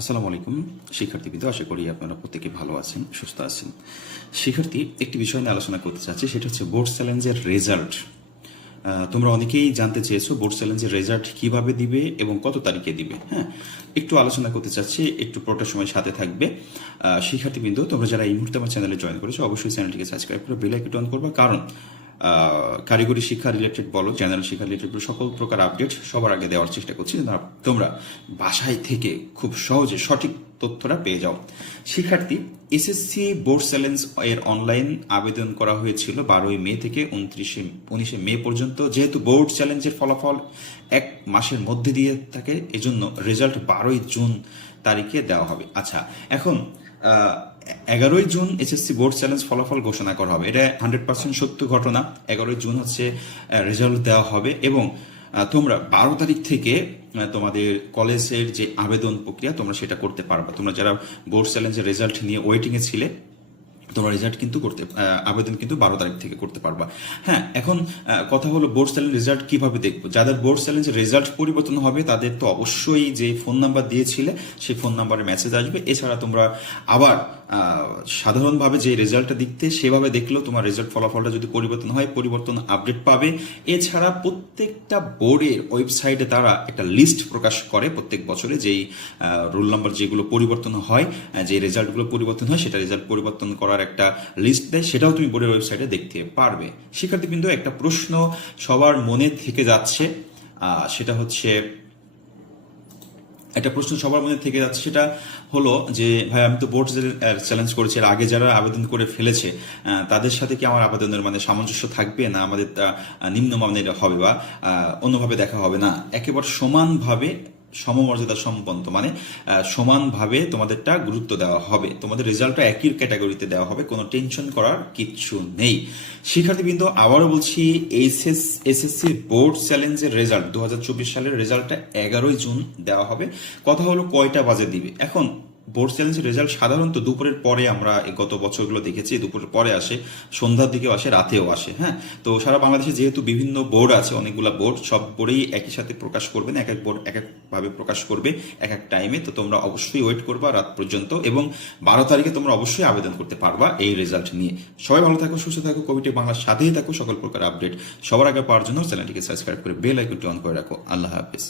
আসসালামু আলাইকুম, শিক্ষার্থীবৃন্দ, আশা করি আপনারা প্রত্যেকে ভালো আছেন, সুস্থ আছেন। শিক্ষার্থী, একটি বিষয় নিয়ে আলোচনা করতে চাচ্ছি, সেটা হচ্ছে বোর্ড চ্যালেঞ্জের রেজাল্ট তোমরা অনেকেই জানতে চেয়েছো বোর্ড চ্যালেঞ্জের রেজাল্ট কীভাবে দিবে এবং কত তারিখে দিবে হ্যাঁ? একটু আলোচনা করতে চাচ্ছি, একটু পুরোটা সময় সাথে থাকবে। শিক্ষার্থীবৃন্দ, তোমরা যারা এই মুহূর্তে আমার চ্যানেলে জয়েন করেছ, অবশ্যই চ্যানেলটিকে সাবস্ক্রাইব করে বেল আইকনটি অন করবা। কারণ কারিগরি শিক্ষা রিলেটেড বলো জেনারেল শিক্ষা রিলেটেড সকল প্রকার আপডেট সবার আগে দেওয়ার চেষ্টা করছি। তোমরা বাসায় থেকে খুব সহজে সঠিক তথ্যটা পেয়ে যাও। শিক্ষার্থী এসএসসি বোর্ড চ্যালেঞ্জ এর অনলাইন আবেদন করা হয়েছিল বারোই মে থেকে উনত্রিশে, উনিশে মে পর্যন্ত। যেহেতু বোর্ড চ্যালেঞ্জের ফলাফল এক মাসের মধ্যে দিয়ে থাকে, এজন্য রেজাল্ট বারোই জুন তারিখে দেওয়া হবে। আচ্ছা এখন এগারোই জুন এসএসসি বোর্ড চ্যালেঞ্জ ফলাফল ঘোষণা করা হবে। এটা হান্ড্রেড পার্সেন্ট সত্য ঘটনা। এগারোই জুন হচ্ছে রেজাল্ট দেওয়া হবে এবং তোমরা বারো তারিখ থেকে তোমাদের কলেজের যে আবেদন প্রক্রিয়া, তোমরা সেটা করতে পারবে। তোমরা যারা বোর্ড চ্যালেঞ্জের রেজাল্ট নিয়ে ওয়েটিংয়ে ছিলে তোমরা রেজাল্ট কিন্তু করতে আবেদন কিন্তু বারো তারিখ থেকে করতে পারবা। হ্যাঁ এখন কথা হলো বোর্ড চ্যালেঞ্জ রেজাল্ট কীভাবে দেখব? যাদের বোর্ড চ্যালেঞ্জ রেজাল্ট পরিবর্তন হবে, তাদের তো অবশ্যই যে ফোন নাম্বার দিয়েছিলে, সেই ফোন নাম্বারে মেসেজ আসবে। এছাড়া তোমরা আবার সাধারণভাবে যে রেজাল্টটা দেখতে সেভাবে দেখলেও তোমার রেজাল্ট ফলাফলটা যদি পরিবর্তন হয়, পরিবর্তন আপডেট পাবে। এছাড়া প্রত্যেকটা বোর্ডের ওয়েবসাইটে তারা একটা লিস্ট প্রকাশ করে প্রত্যেক বছরে যেই রোল নাম্বার যেগুলো পরিবর্তন হয় যে রেজাল্টগুলো পরিবর্তন হয় সেটা রেজাল্ট পরিবর্তন করার একটা লিস্ট দেয়, সেটাও তুমি বোর্ডের ওয়েবসাইটে দেখতে পারবে। শিক্ষার্থীবৃন্দ, একটা প্রশ্ন সবার মনে থেকে যাচ্ছে সেটা হচ্ছে একটা প্রশ্ন সবার মধ্যে থেকে যাচ্ছে, সেটা হলো যে, ভাই, আমি তো বোর্ড চ্যালেঞ্জ করেছি এর আগে যারা আবেদন করে ফেলেছে তাদের সাথে কি আমার আবেদনের মানে সামঞ্জস্য থাকবে না আমাদের নিম্নমানের হবে বা অন্যভাবে দেখা হবে না? একেবারে সমানভাবে সমমর্যাদা সম্পন্ন মানে সমানভাবে তোমাদেরটা গুরুত্ব দেওয়া হবে। তোমাদের রেজাল্টটা একই ক্যাটাগরিতে দেওয়া হবে, কোনো টেনশন করার কিচ্ছু নেই। শিক্ষার্থীবৃন্দ, আবারও বলছি, এইচএস, এসএসসি বোর্ড চ্যালেঞ্জের রেজাল্ট দু হাজার চব্বিশ সালের রেজাল্টটা এগারোই জুন দেওয়া হবে। কথা হলো কয়টা বাজে দিবে? এখন বোর্ড চ্যালেঞ্জের রেজাল্ট সাধারণত দুপুরের পরে আমরা গত বছরগুলো দেখেছি দুপুরের পরে আসে, সন্ধ্যার দিকেও আসে, রাতেও আসে হ্যাঁ? তো সারা বাংলাদেশে যেহেতু বিভিন্ন বোর্ড আছে, অনেকগুলো বোর্ড সব বোর্ডেই একই সাথে প্রকাশ করবে না এক এক বোর্ড এক একভাবে প্রকাশ করবে এক এক টাইমে তো তোমরা অবশ্যই ওয়েট করবা রাত পর্যন্ত এবং বারো তারিখে তোমরা অবশ্যই আবেদন করতে পারবা এই রেজাল্ট নিয়ে। সবাই ভালো থাকো, সুস্থ থাকো, কবিটি বাংলার সাথেই থাকো, সকল প্রকার আপডেট সবার আগে পাওয়ার জন্য চ্যানেলটিকে সাবস্ক্রাইব করে বেল আইকনটি অন করে রাখো। আল্লাহ হাফিজ।